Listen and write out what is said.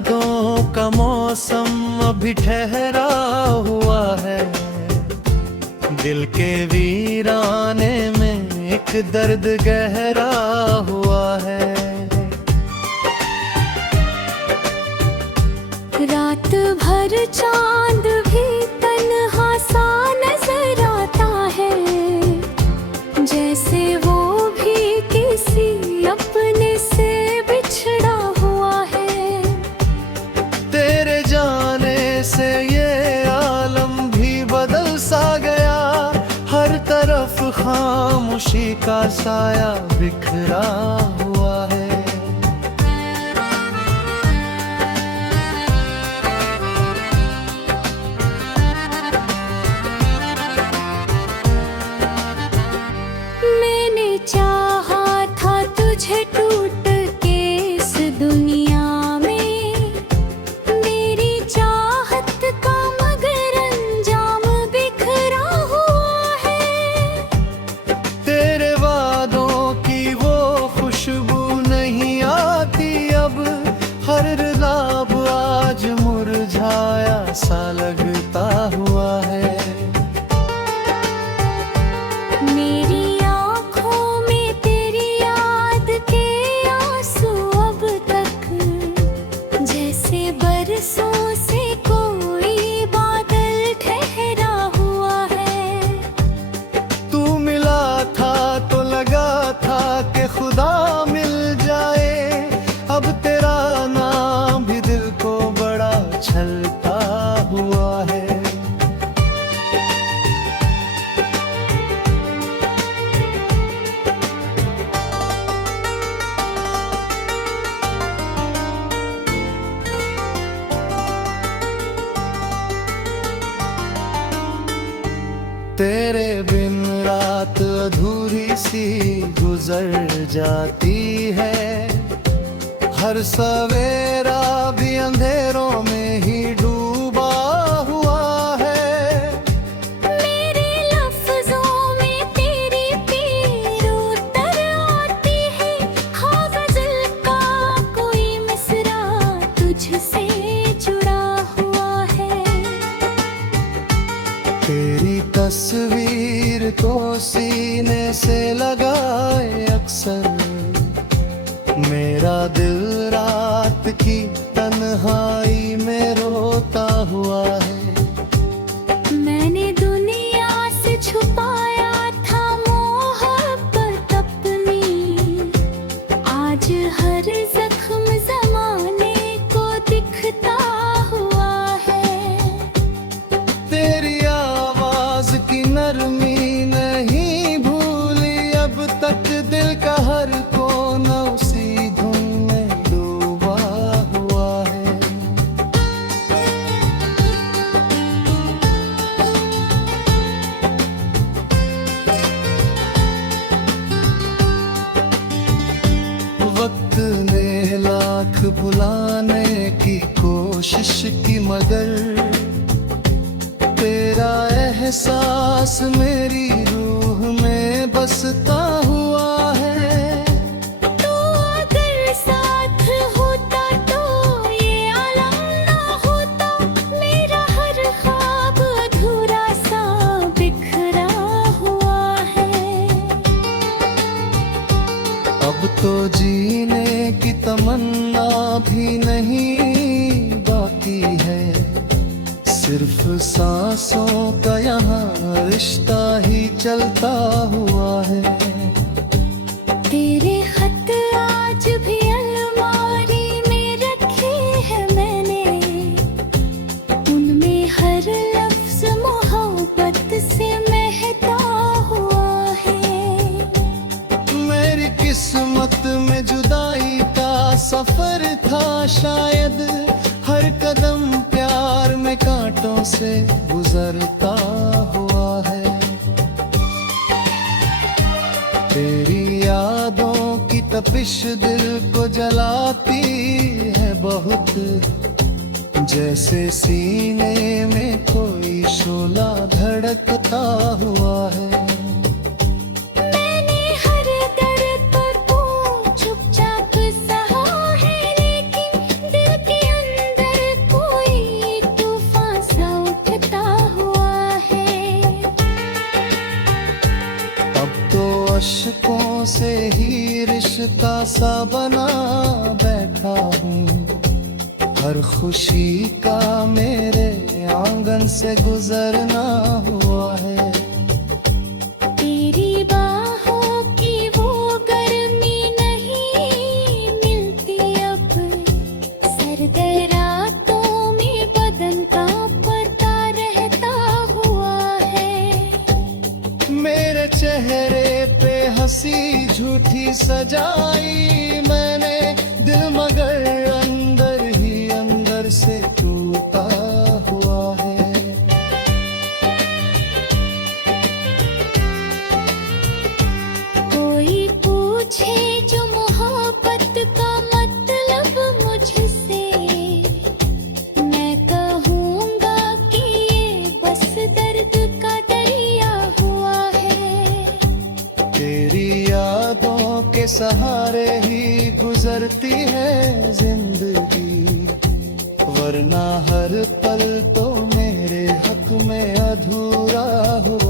यादों का मौसम अभी ठहरा हुआ है। दिल के वीराने में एक दर्द गहरा हुआ है। रात भर चांद भी तन्हा सा नजर आता है, जैसे वो भी किसी अपने से बिछड़ा हुआ है। तेरे जाने से ये आलम भी बदल सा गया, हर तरफ खामोशी का साया बिखरा हुआ है। टूट के इस दुनिया में मेरी चाहत का मगर अंजाम बिखरा हुआ है। तेरे वादों की वो खुशबू नहीं आती अब, हर गुलाब आज मुरझाया सा लगता हुआ है। बरसों से कोई बादल ठहरा हुआ है। तू मिला था तो लगा था कि खुदा मिल जाए, अब तेरा नाम भी दिल को बड़ा छलता हुआ है। तेरे बिन रात अधूरी सी गुजर जाती है, हर सवेरा भी अंधेरों में ही डूबा हुआ है। मेरे लफ्जों में तेरी पीर उतर आती है, हाँ गज़ल का कोई मिसरा तुझसे जुड़ा हुआ है। तेरी तस्वीर को सीने से लगाए अक्सर, मेरा दिल रात की तन्हाई में रोता हुआ है। मैंने दुनिया से छुपाया था मोहब्बत अपनी, आज हर जख्म ज़माने को दिखता हुआ है। तेरी आवाज की नरमी नहीं भूली अब तक, दिल का हर कोना उसी धुन में डूबा हुआ है। वक्त ने लाख भुलाने की कोशिश की मगर तेरा एहसास मेरी रूह में बसता हुआ है। तू अगर साथ होता तो ये आलम ना होता, मेरा हर ख्वाब अधूरा सा बिखरा हुआ है। अब तो जीने की तमन्ना भी नहीं बाकी है, सिर्फ सांसों का यहाँ रिश्ता ही चलता हुआ है। तेरे खत आज भी अलमारी में रखे हैं मैंने, उनमें हर लफ्ज मोहब्बत से महता हुआ है। मेरी किस्मत में जुदाई का सफर था शायद, हर कदम प्यार में कांटों से गुजरता हुआ है। तेरी यादों की तपिश दिल को जलाती है बहुत, जैसे सीने में कोई शोला धड़कता हुआ है। मैंने हर दर्द पर चुपचाप सहा है, लेकिन दिल के रिश्ता सा बना बैठा हूँ, हर खुशी का मेरे आंगन से गुजरना हुआ है। तेरी बाहों की वो गर्मी नहीं मिलती अब, सर्द रातों में बदन का पता रहता हुआ है। मेरे चेहरे पे हंसी झूठी सजाई मैंने, दिल मगर अंदर ही अंदर से टूटा हुआ है। कोई पूछे जो मोहब्बत का मतलब मुझसे, मैं कहूँगा कि ये बस दर्द का दरिया हुआ है। तेरी यादों के सहारे ही गुजरती है जिंदगी, वरना हर पल तो मेरे हक में अधूरा हुआ